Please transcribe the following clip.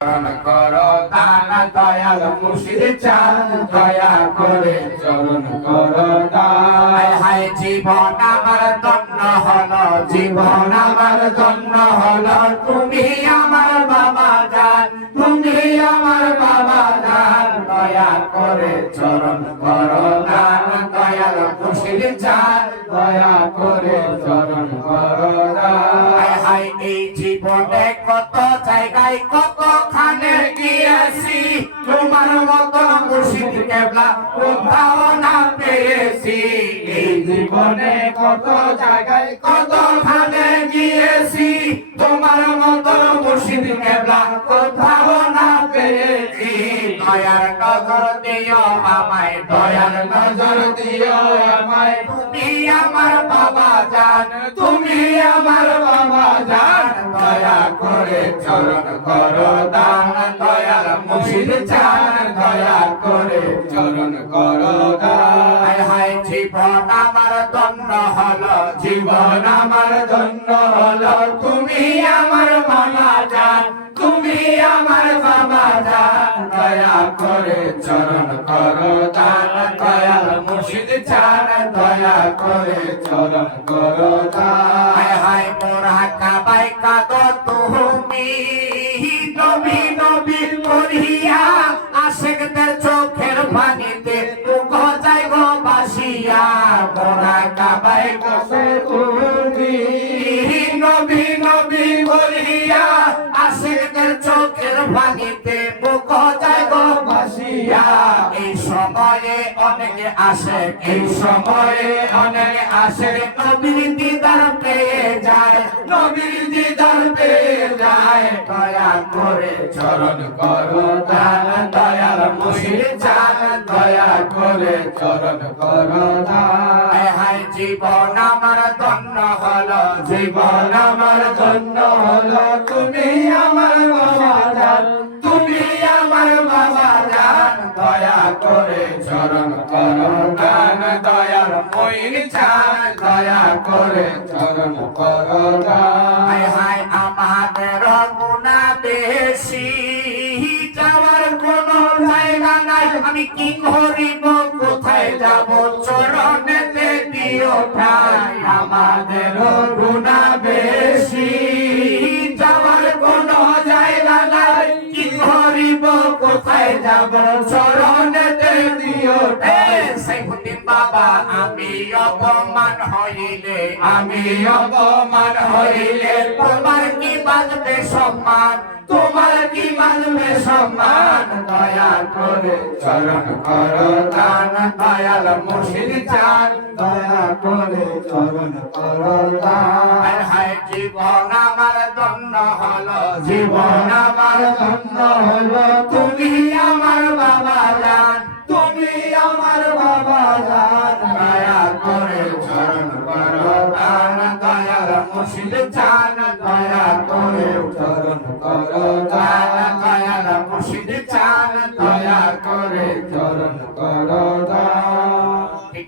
করো দান দয়াল মুর্শিদ চাঁদ দয়া করে চরণ করো দান। হায় জীবন আমার ধন্য হলো, জীবন আমার ধন্য হলো, তুমি আমার বাবা জান, তুমি আমার বাবা জান, দয়া করে চরণ করো দান দয়াল মুর্শিদ চাঁদ দয়া করে চরণ করো দান। হায় এই জীবনে কত জায়গায় কতখানে গিয়েছি, তোমার মতো মুর্শিদ কেবলা কোথাও না পেয়েছি। এই জীবনে কত জায়গায় কতখানে গিয়েছি, তোমার মতো মুর্শিদ কেবলা কোথাও না পেয়েছি। দয়ার নজর দিও আমায়, দয়ার নজর দিও আমায়, তুমি আমার বাবা জান, তুমি আমার বাবা জান, দয়া করে চরণ করো দান দয়াল মুর্শিদ চাঁদ দয়া করে চরণ করো দান। হায় জীবন আমার ধন্য হলো, জীবন আমার ধন্য হলো, তুমি আমার বাবা জান, তুমি আমার বাবা জান, দয়া করে চরণ করো দান দয়াল মুর্শিদ চাঁদ দয়া করে চরণ করো দান। হায় মোরা কাবাই কাদো তুমি নবী নবী করিয়া, আশিকদের চোখের পানিতে গজাই গো বাসিয়া। মোরা কাবাই কাদো তুমি নবী নবী করিয়া, আশিকদের চোখের পানিতে গজাই গো বাসিয়া। এই সময়ে অনেকে আসে, এই সময়ে অনেকে আসে, নবীর দিদার পেয়ে যায়, নবীর দিদার পেয়ে যায়, দয়া করে চরণ করো দান দয়াল মুর্শিদ চাঁদ দয়া করে চরণ করো দান। হায় জীবন আমার ধন্য হলো, জীবন আমার ধন্য হলো, তুমি আমার বাবা জান, তুমি আমার বাবা জান, দয়া করে চরণ করো দান দয়াল মুর্শিদ চাঁদ দয়া করে চরণ করো দান। হায় আমাদের গুনাহ বেশি, যাওয়ার কোনো জায়গা নাই, আমি কি করিব কোথায় যাব, চরণেতে দিও ঠাই। আমাদের গুনাহ বেশি, যাওয়ার কোনো জায়গা নাই, কি করিব কোথায় যাব, চরণেতে দিও ঠাই। সাইফুদ্দিন বাবা আমি অপমান হইলে, আমি অপমান হইলে, তোমার কি বাজবে সম্মান, তোমার কি বাজবে সম্মান, দয়া করে চরণ করো দান দয়াল মুর্শিদ চাঁদ দয়া করে চরণ করো দান। হায় জীবন আমার ধন্য হলো, জীবন আমার ধন্য হলো, তুমি আমার